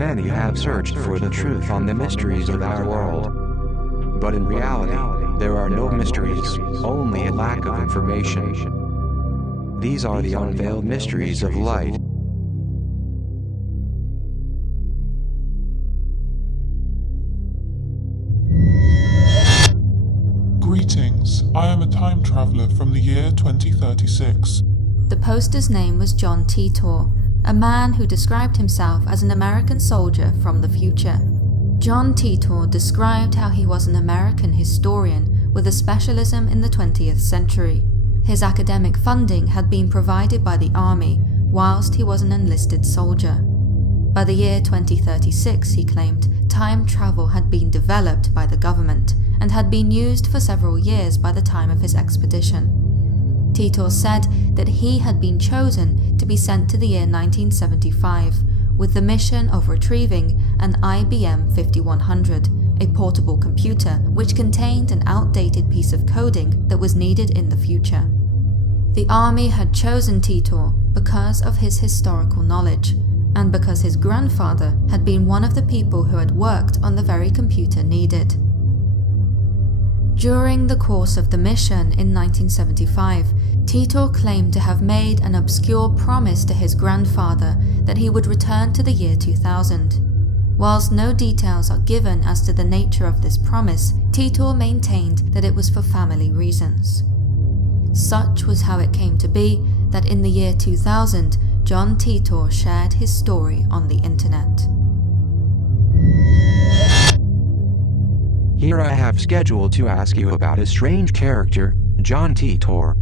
Many have searched for the truth on the mysteries of our world. But in reality, there are no mysteries, only a lack of information. These are the unveiled mysteries of light. Greetings, I am a time traveler from the year 2036. The poster's name was John Titor, a man who described himself as an American soldier from the future. John Titor described how he was an American historian with a specialism in the 20th century. His academic funding had been provided by the army, whilst he was an enlisted soldier. By the year 2036, he claimed, time travel had been developed by the government and had been used for several years by the time of his expedition. Titor said that he had been chosen to be sent to the year 1975 with the mission of retrieving an IBM 5100, a portable computer which contained an outdated piece of coding that was needed in the future. The army had chosen Titor because of his historical knowledge, and because his grandfather had been one of the people who had worked on the very computer needed. During the course of the mission in 1975, Titor claimed to have made an obscure promise to his grandfather that he would return to the year 2000. Whilst no details are given as to the nature of this promise, Titor maintained that it was for family reasons. Such was how it came to be that in the year 2000, John Titor shared his story on the internet. Here I have scheduled to ask you about a strange character, John Titor.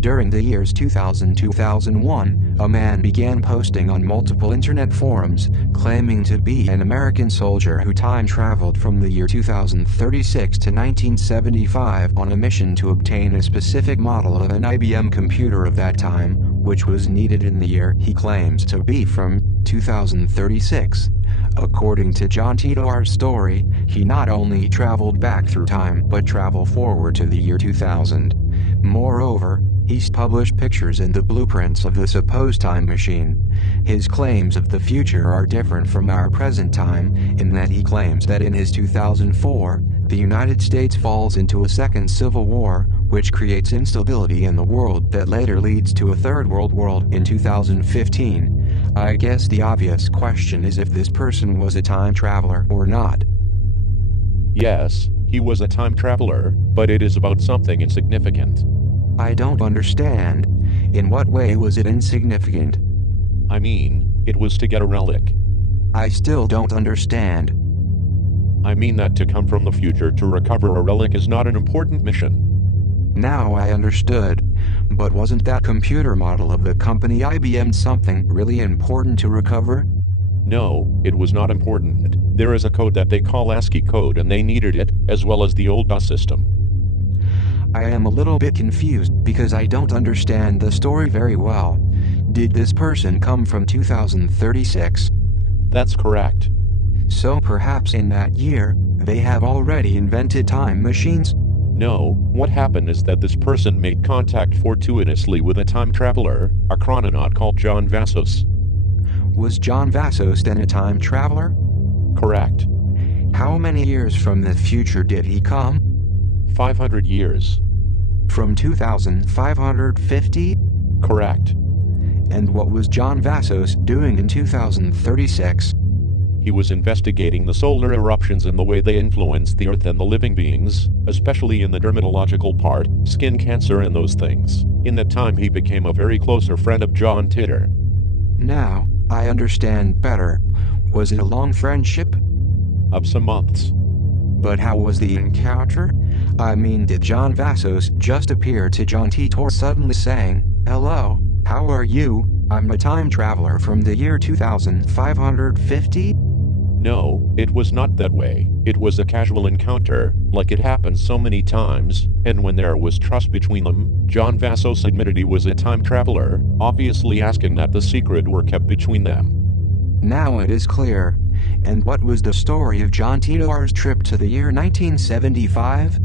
During the years 2000-2001, a man began posting on multiple internet forums, claiming to be an American soldier who time traveled from the year 2036 to 1975 on a mission to obtain a specific model of an IBM computer of that time, which was needed in the year he claims to be from 2036. According to John Titor's story, he not only traveled back through time but traveled forward to the year 2000. Moreover, he's published pictures and the blueprints of the supposed time machine. His claims of the future are different from our present time, in that he claims that in his 2004, the United States falls into a second civil war, which creates instability in the world that later leads to a third world war in 2015. I guess the obvious question is if this person was a time traveler or not. Yes, he was a time traveler, but it is about something insignificant. I don't understand. In what way was it insignificant? I mean, it was to get a relic. I still don't understand. I mean that to come from the future to recover a relic is not an important mission. Now I understood. But wasn't that computer model of the company IBM something really important to recover? No, it was not important. There is a code that they call ASCII code and they needed it, as well as the old DOS system. I am a little bit confused because I don't understand the story very well. Did this person come from 2036? That's correct. So perhaps in that year, they have already invented time machines? No, what happened is that this person made contact fortuitously with a time traveler, a chrononaut called John Vassos. Was John Vassos then a time traveler? Correct. How many years from the future did he come? 500 years. From 2550? Correct. And what was John Vassos doing in 2036? He was investigating the solar eruptions and the way they influenced the Earth and the living beings, especially in the dermatological part, skin cancer and those things. In that time he became a very closer friend of John Titor. Now, I understand better. Was it a long friendship? Of some months. But how was the encounter? I mean, did John Vassos just appear to John Titor suddenly saying, "Hello, how are you? I'm a time traveler from the year 2550? No, it was not that way. It was a casual encounter, like it happens so many times, and when there was trust between them, John Vassos admitted he was a time traveler, obviously asking that the secret were kept between them. Now it is clear. And what was the story of John Titor's trip to the year 1975?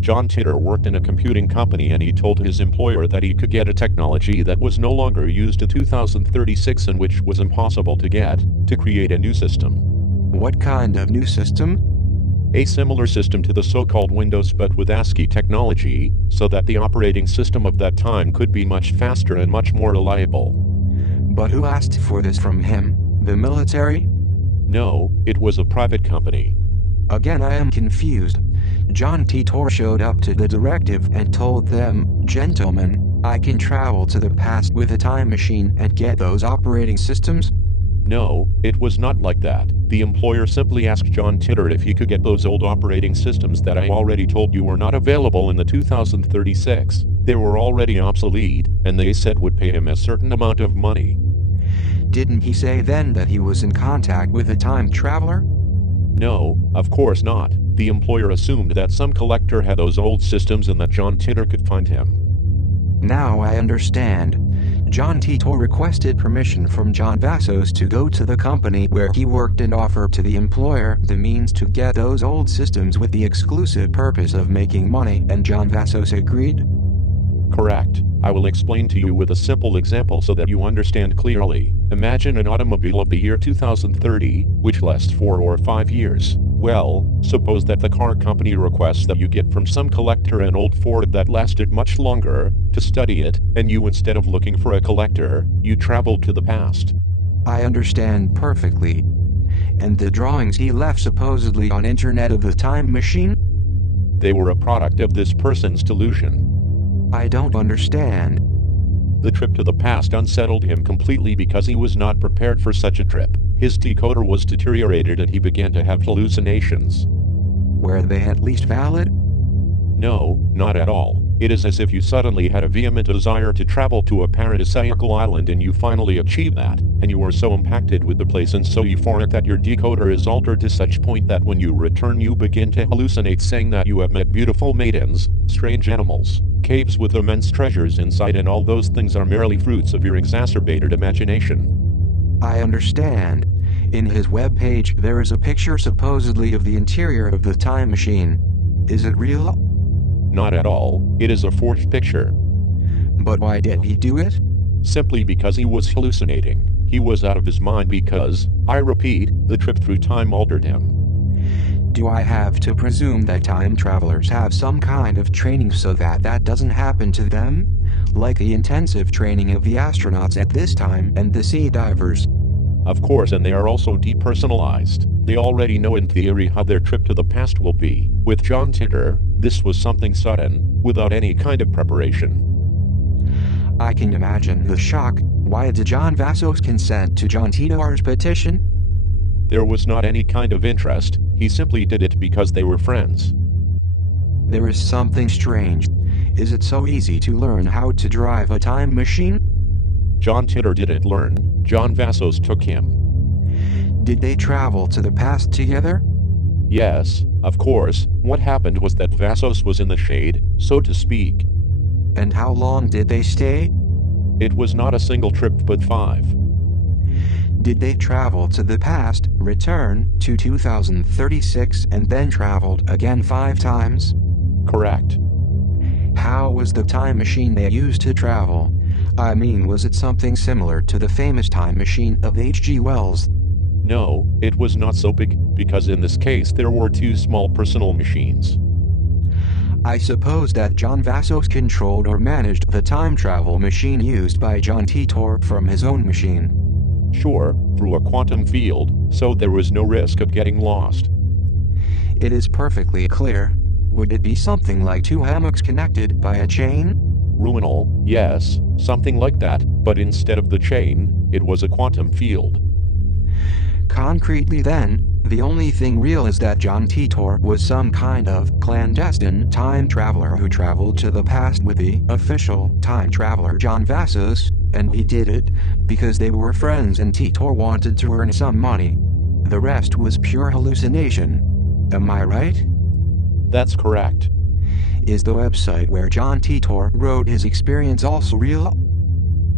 John Titor worked in a computing company and he told his employer that he could get a technology that was no longer used in 2036 and which was impossible to get, to create a new system. What kind of new system? A similar system to the so-called Windows but with ASCII technology, so that the operating system of that time could be much faster and much more reliable. But who asked for this from him? The military? No, it was a private company. Again, I am confused. John Titor showed up to the directive and told them, "Gentlemen, I can travel to the past with a time machine and get those operating systems?" No, it was not like that. The employer simply asked John Titor if he could get those old operating systems that I already told you were not available in the 2036. They were already obsolete, and they said would pay him a certain amount of money. Didn't he say then that he was in contact with a time traveler? No, of course not. The employer assumed that some collector had those old systems and that John Titor could find him. Now I understand. John Titor requested permission from John Vassos to go to the company where he worked and offer to the employer the means to get those old systems with the exclusive purpose of making money, and John Vassos agreed? Correct. I will explain to you with a simple example so that you understand clearly. Imagine an automobile of the year 2030, which lasts 4 or 5 years. Well, suppose that the car company requests that you get from some collector an old Ford that lasted much longer, to study it, and you, instead of looking for a collector, you travel to the past. I understand perfectly. And the drawings he left supposedly on internet of the time machine? They were a product of this person's delusion. I don't understand. The trip to the past unsettled him completely because he was not prepared for such a trip. His decoder was deteriorated and he began to have hallucinations. Were they at least valid? No, not at all. It is as if you suddenly had a vehement desire to travel to a paradisiacal island and you finally achieve that, and you are so impacted with the place and so euphoric that your decoder is altered to such point that when you return you begin to hallucinate, saying that you have met beautiful maidens, strange animals, caves with immense treasures inside, and all those things are merely fruits of your exacerbated imagination. I understand. In his webpage there is a picture supposedly of the interior of the time machine. Is it real? Not at all. It is a forged picture. But why did he do it? Simply because he was hallucinating. He was out of his mind because, I repeat, the trip through time altered him. Do I have to presume that time travelers have some kind of training so that that doesn't happen to them? Like the intensive training of the astronauts at this time and the sea divers? Of course, and they are also depersonalized. They already know in theory how their trip to the past will be. With John Titor, this was something sudden, without any kind of preparation. I can imagine the shock. Why did John Vassos consent to John Titor's petition? There was not any kind of interest. He simply did it because they were friends. There is something strange. Is it so easy to learn how to drive a time machine? John Titor didn't learn. John Vassos took him. Did they travel to the past together? Yes, of course. What happened was that Vassos was in the shade, so to speak. And how long did they stay? It was not a single trip but 5. Did they travel to the past, return to 2036, and then traveled again 5 times? Correct. How was the time machine they used to travel? I mean, was it something similar to the famous time machine of H.G. Wells? No, it was not so big, because in this case there were 2 small personal machines. I suppose that John Vassos controlled or managed the time travel machine used by John Titor from his own machine. Sure, through a quantum field, so there was no risk of getting lost. It is perfectly clear. Would it be something like 2 hammocks connected by a chain? Ruinal, yes, something like that, but instead of the chain, it was a quantum field. Concretely then, the only thing real is that John Titor was some kind of clandestine time traveler who traveled to the past with the official time traveler John Vassos, and he did it because they were friends and Titor wanted to earn some money. The rest was pure hallucination. Am I right? That's correct. Is the website where John Titor wrote his experience also real?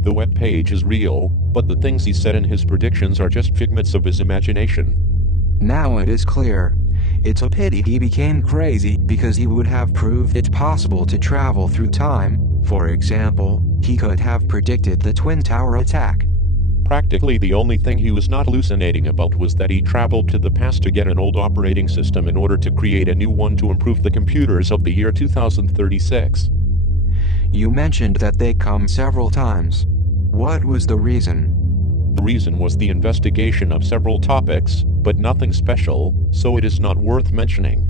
The webpage is real, but the things he said in his predictions are just figments of his imagination. Now it is clear. It's a pity he became crazy because he would have proved it possible to travel through time. For example, he could have predicted the Twin Tower attack. Practically the only thing he was not hallucinating about was that he traveled to the past to get an old operating system in order to create a new one to improve the computers of the year 2036. You mentioned that they come several times. What was the reason? The reason was the investigation of several topics, but nothing special, so it is not worth mentioning.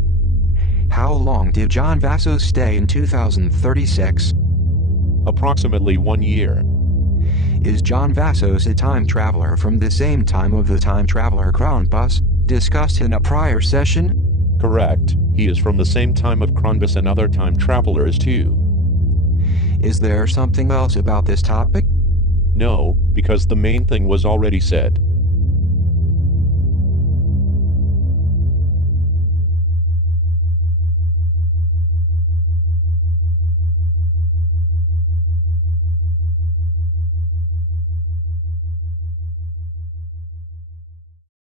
How long did John Vassos stay in 2036? Approximately 1 year. Is John Vassos a time traveler from the same time of the time traveler Krampus, discussed in a prior session? Correct, he is from the same time of Krampus and other time travelers too. Is there something else about this topic? No, because the main thing was already said.